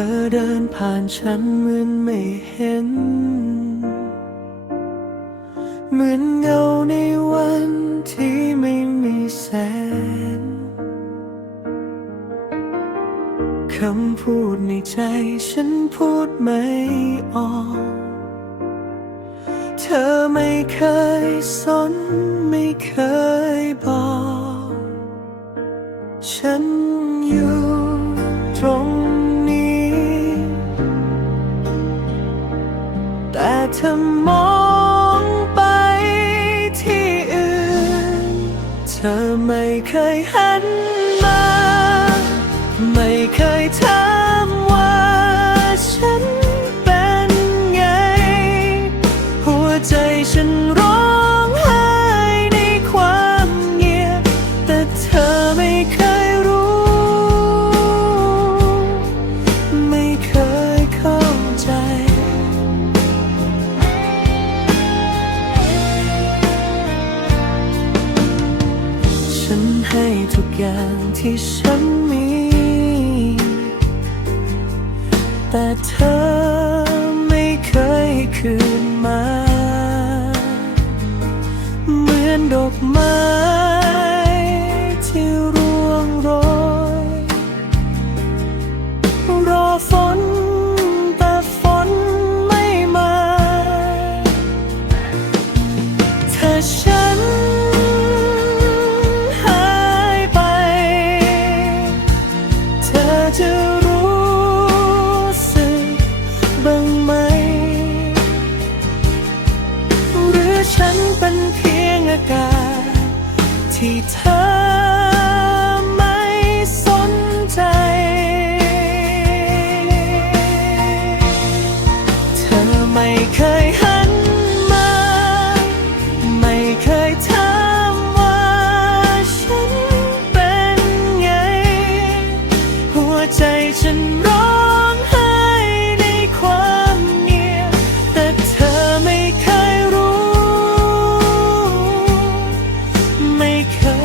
อเดินผ่านฉันเหมือนไม่เห็น เหมือนเงาในวันที่ไม่มีแสงคำพูดในใจฉันพูดไม่ออก เธอไม่เคยสนไม่เคยบอก ฉันอยู่ เธอมองไปที่อื่น เธอไม่เคยหัน ให้ทุกอย่างที่ฉันมี แต่เธอไม่เคยคืนมา เหมือนดอกไม้ที่ร่วงโรย รอฝนแต่ฝนไม่มาถ้า ที่เธอไม่สนใจ เธอไม่เคยหันมา ไม่เคยถามว่าฉันเป็นไง หัวใจฉันร Kh